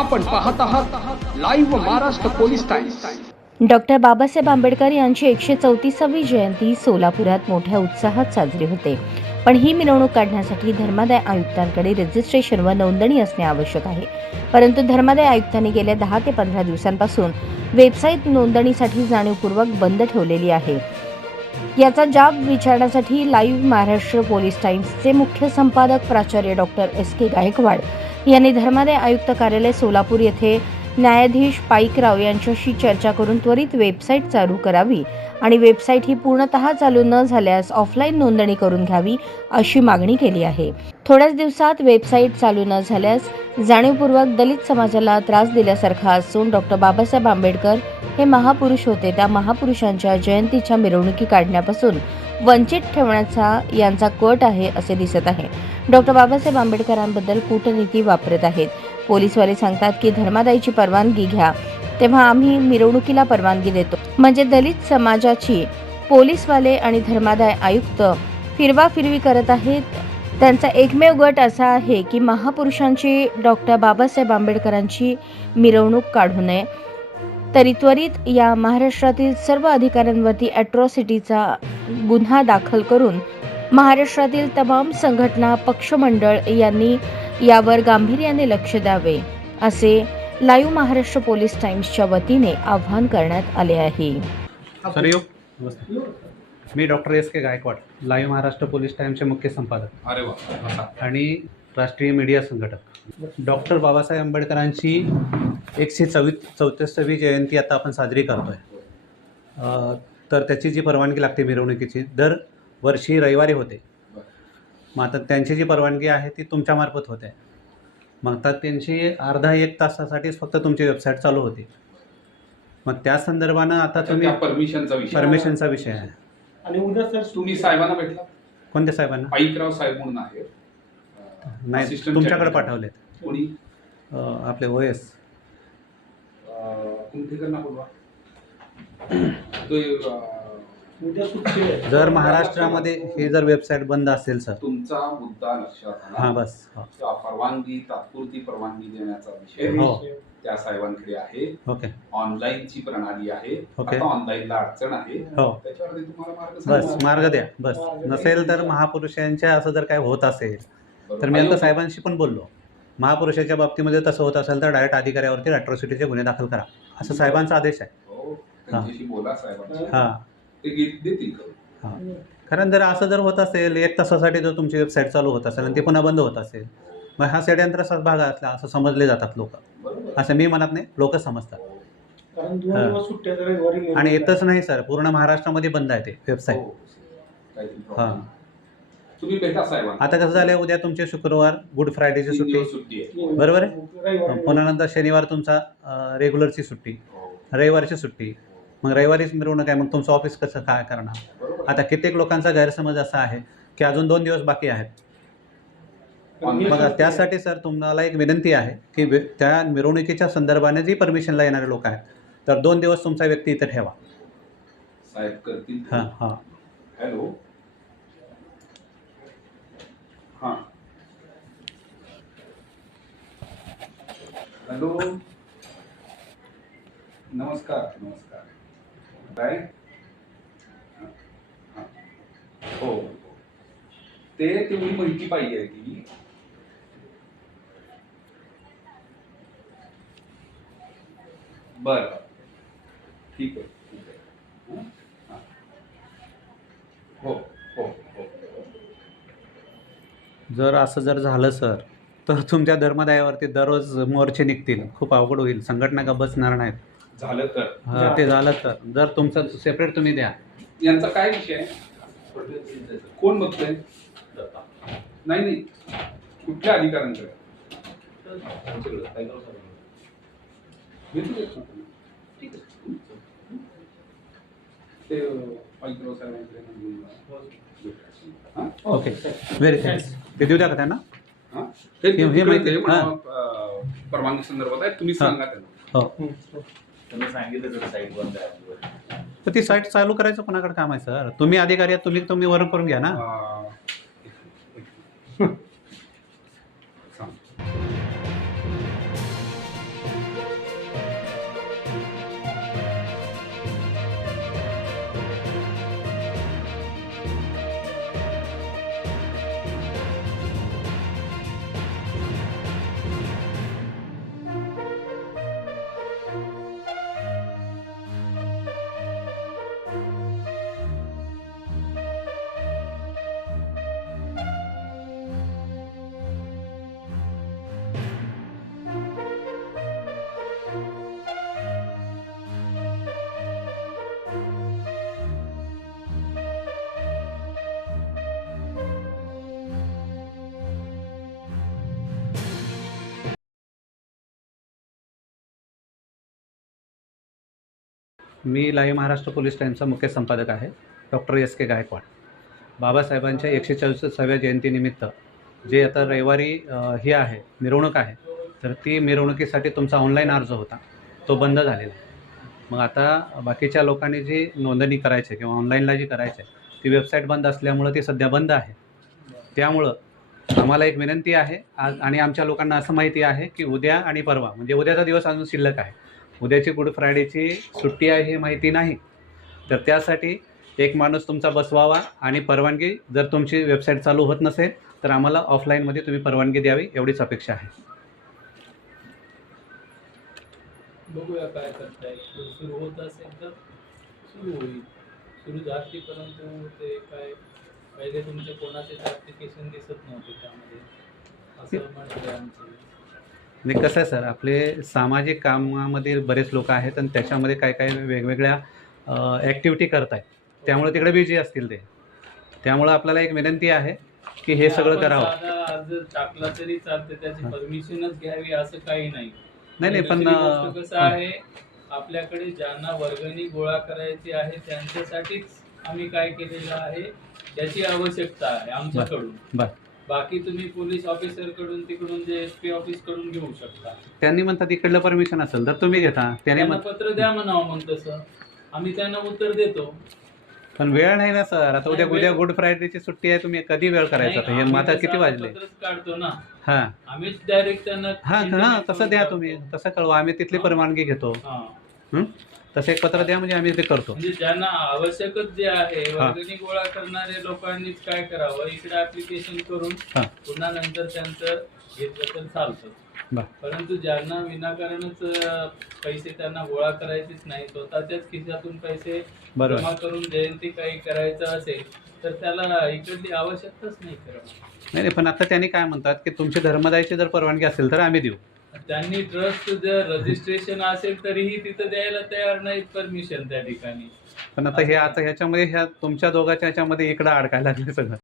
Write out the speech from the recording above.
आपण पाहत आहात live Maharashtra police times doctor Babasaheb Ambedkar यांची एकशे चौतीसावी जयंती सोलापुरात मोठ्या उत्साहात साजरी होते. पण ही मिरवणूक काढण्यासाठी धर्मादाय आयुक्तांकडे रजिस्ट्रेशन व नोंदणी असणे आवश्यक आहे. परंतु धर्मादाय आयुक्तांनी गेल्या दहा ते पंधरा दिवसांपासून वेबसाईट नोंदणीसाठी जाणीवपूर्वक बंद ठेवलेली आहे. याचा जाब विचारण्यासाठी लाईव्ह महाराष्ट्र पोलीस टाइम्सचे मुख्य संपादक प्राचार्य डॉक्टर एस के गायकवाड यांनी धर्मादाय आयुक्त कार्यालय सोलापूर येथे न्यायाधीश पाईकराव यांच्याशी चर्चा करून त्वरित वेबसाईट चालू करावी आणि वेबसाईट ही पूर्णतः चालू न झाल्यास ऑफलाईन नोंदणी करून घ्यावी अशी मागणी केली आहे. थोड्याच दिवसात वेबसाईट चालू न झाल्यास जाणीवपूर्वक दलित समाजाला त्रास दिल्यासारखा असून डॉक्टर बाबासाहेब आंबेडकर हे महापुरुष होते. त्या महापुरुषांच्या जयंतीच्या मिरवणुकी काढण्यापासून वंचित ठेवण्याचा यांचा कट आहे असे दिसत आहे. डॉक्टर बाबासाहेब आंबेडकरांबद्दल कूटनीती वापरत आहेत. पोलीसवाले सांगतात की धर्मादायीची परवानगी घ्या. तेव्हा आम्ही मिरवणुकीला परवानगी देतो. म्हणजे दलित समाजाची पोलीसवाले आणि धर्मादाय आयुक्त फिरवाफिरवी करत आहेत. त्यांचा एकमेव गट असा आहे की महापुरुषांची डॉक्टर बाबासाहेब आंबेडकरांची मिरवणूक काढू नये. तरी त्वरित या महाराष्ट्रातील सर्व अधिकाऱ्यांवरती अॅट्रॉसिटीचा गुन्हा दाखल करून महाराष्ट्रातील तमाम संघटना पक्षमंडळ यांनी यावर गांभीर्याने लक्ष द्यावे असे लाईव्ह महाराष्ट्र पोलीस टाइम्सच्या वतीने आवाहन करण्यात आले आहे. मी doctor S K Gaikwad live Maharashtra police टाईमचे मुख्य संपादक. अरे वा. आणि राष्ट्रीय मीडिया संघटक. डॉक्टर बाबासाहेब आंबेडकरांची एकशे चव्वी चौतीसावी जयंती आता आपण साजरी करतो आहे तर त्याची जी परवानगी लागते मिरवणुकीची दर वर्षी रविवारी होते. मग आता त्यांची जी परवानगी आहे ती तुमच्यामार्फत होते. मग आता त्यांची अर्धा एक तासासाठीच फक्त तुमची वेबसाईट चालू होती. मग त्या संदर्भानं आता तुम्ही परमिशनचा विषय परमिशनचा विषय आहे. आणि उद्या सर तुम्ही साहेबांना भेटला? कोणत्या साहेबांना? पाईकराव साहेब म्हणून आहे नाही तुमच्याकडे. पाठवलेत. कोणी? आपले ओ बोलवा. जर महाराष्ट्रामध्ये हे जर वेबसाईट बंद असेल सर तुमचा मुद्दा लक्षात हां आला बस. हो. परवानगी तात्पुरती परवानगी देण्याचा विषय हो. त्या साहेबांकडे आहे. ओके. ऑनलाईनची प्रणाली आहे. ओके. ऑनलाईनला अडचण आहे. हो. त्याच्यावरती तुम्हाला मार्ग बस. मार्ग द्या. बस. नसेल तर महापुरुषांच्या असं जर काय होत असेल. तर मी आता साहेबांशी पण बोललो. महापुरुषाच्या बाबतीमध्ये तसं होत असेल तर डायरेक्ट अधिकाऱ्यावरती अॅट्रॉसिटीचे गुन्हे दाखल करा. असं साहेबांचा आदेश आहे. हो हां. हां. कारण जर असं जर होत असेल एक तासासाठी जर तुमची वेबसाईट चालू होत असेल आणि ती पुन्हा बंद होत असेल मग हा षड्यंत्राचाच भाग असला असं समजले जातात लोक. असं मी म्हणत नाही लोक समजतात. हा. आणि येतच नाही सर. पूर्ण महाराष्ट्रामध्ये बंद आहे ते वेबसाईट हो. हां. तुम्ही भेटा साहेबांना. आता कसं झालं उद्या तुमचे शुक्रवार गुड फ्रायडेची तीन सुट्टी दिवस सुट्टी. आहे. बरोबर आहे? पुन्हा नंतर शनिवार तुमचा रेग्युलरची सुट्टी. हो. रविवारची सुट्टी. मग रविवारीच मिरवणूक आहे मग तुमचं ऑफिस कसं काय करणार? बरोबर. आता कित्येक लोकांचा गैरसमज असा आहे की अजून दोन दिवस बाकी आहेत. हे मग त्यासाठी सर तुम्हाला एक विनंती आहे की वे- त्या मिरवणुकीच्या संदर्भाने जी परमिशनला येणारे लोक आहेत तर दोन दिवस तुमचा व्यक्ती इथं ठेवा. साहेब करतील. हां हां. हॅलो. हां. हॅलो. नमस्कार नमस्कार. काय हो, हो. ते तेवढी माहिती पाहिजे ती. बर. ठीक आहे ठीक आहे. हो. जर असं जर झालं सर तर तुमच्या धर्मदायावरती दररोज मोर्चे निघतील. खूप अवघड होईल. संघटना का बसणार नाहीत. झालं तर. हा, ते झालं तर. जर तुमचं सेपरेट तुम्ही द्या. यांचा काय विषय आहे? कोण बघतोय? नाही नाही. कुठल्या अधिकाऱ्यांकडे? भेटू देत ना त्यांना. ठीक आहे. ते अं, पाईकराव साहेबांकडे. ना घेऊन जा. हां? ओके व्हेरी थँक्स ते देऊ द्या का त्यांना हां? हे हे- हे माहिती- ते म्हणा. अं, परवानगी संदर्भात आहे तुम्ही हां. सांगा त्यांना हो सांगितलं तर साईट बंद आहे आपली. तर ती साईट चालू करायचं कोणाकडे काम आहे सर तुम्ही अधिकारी आहात तुम्ही तुम्ही वरून करून घ्या ना अं, मी लाईव्ह महाराष्ट्र पोलीस टाईमचा मुख्य संपादक आहे डॉक्टर एस के गायकवाड. बाबासाहेबांच्या एकशे चौसष्टाव्या जयंतीनिमित्त जे आता रविवारी ही हे आहे मिरवणूक आहे तर ती मिरवणुकीसाठी तुमचा ऑनलाईन अर्ज होता तो बंद झालेला आहे. मग आता बाकीच्या लोकांनी जी नोंदणी करायची आहे किंवा ऑनलाईनला जी करायची ती वेबसाईट बंद असल्यामुळं ती सध्या बंद आहे. त्यामुळं आम्हाला एक विनंती आहे आज आणि आमच्या लोकांना असं माहिती आहे की उद्या आणि परवा म्हणजे उद्याचा दिवस अजून शिल्लक आहे उद्याची गुड फ्रायडेची सुट्टी आहे हे माहिती नाही. तर त्यासाठी एक माणूस तुमचा बसवावा आणि परवानगी जर तुमची वेबसाईट चालू होत नसेल तर आम्हाला ऑफलाईनमध्ये तुम्ही परवानगी द्यावी एवढीच अपेक्षा आहे. बघूया काय करता येईल. सुरू होत असेल तर सुरू होईल. सुरू झाली परंतु ते काय पहिले तुमचे कोणाचेच ॲप्लिकेशन दिसत नव्हते त्यामध्ये. असं म्हटलं आमचं. आणि कसं आहे सर आपले सामाजिक कामामध्ये बरेच लोक आहेत आणि त्याच्यामध्ये काय काय वेगवेगळ्या ॲक्टिव्हिटी करत आहेत त्यामुळे तिकडे बिझी असतील ते. त्यामुळं आपल्याला एक विनंती आहे की हे सगळं करावं. टाकला तरी चालते त्याची. परमिशनच घ्यावी असं काही नाही. नाही नाही पण कसं आहे आपल्याकडे ज्यांना वर्गणी गोळा करायची आहे त्यांच्यासाठीच आम्ही काय केलेलं आहे त्याची आवश्यकता आहे आमच्याकडून. बर. बाकी तुम्ही पोलीस ऑफिसरकडून तिकडून जे एस पी ऑफिसकडून घेऊ शकता. त्यांनी म्हणतात इकडलं परमिशन असेल तर तुम्ही घेता. त्याने त्यांना म्हण पत्र द्या म्हणावं मग तसं आम्ही त्यांना उत्तर देतो. पण वेळ नाही ना सर. आता उद्या नाही, उद्या वेळ- गुड फ्रायडेची सुट्टी आहे तुम्ही कधी वेळ करायचा? आता हे तसं किती वाजले? पत्रच काढतो ना. हां. आम्हीच डायरेक्ट त्यांना हां हां तसं द्या. तुम्ही. तसं कळवा. आम्ही तिथली परवानगी घेतो. हा. हं? तसं एक पत्र द्या म्हणजे आम्ही ते करतो म्हणजे ज्यांना आवश्यकच जे आहे. वर्गणी गोळा करणारे लोकांनीच काय करावं इकडे ऍप्लिकेशन करून हा. पुन्हा नंतर त्यांचं घेतलं तर चालतं बर. परंतु ज्यांना विनाकारणच अं, पैसे त्यांना गोळा करायचेच नाही स्वतःच्याच खिशातून पैसे बरोबर जमा करून जयंती काही करायचं असेल तर त्याला इकडली आवश्यकताच नाही करावं नाही नाही पण आता त्यांनी काय म्हणतात की तुमची धर्मदायची जर परवानगी असेल तर आम्ही देऊ त्यांनी ट्रस्ट जर रजिस्ट्रेशन असेल तरीही तिथं द्यायला तयार नाहीत परमिशन त्या ठिकाणी. पण आता हे आता ह्याच्यामध्ये ह्या तुमच्या दोघांच्या ह्याच्यामध्ये इकडं अडकायला लागले सगळं.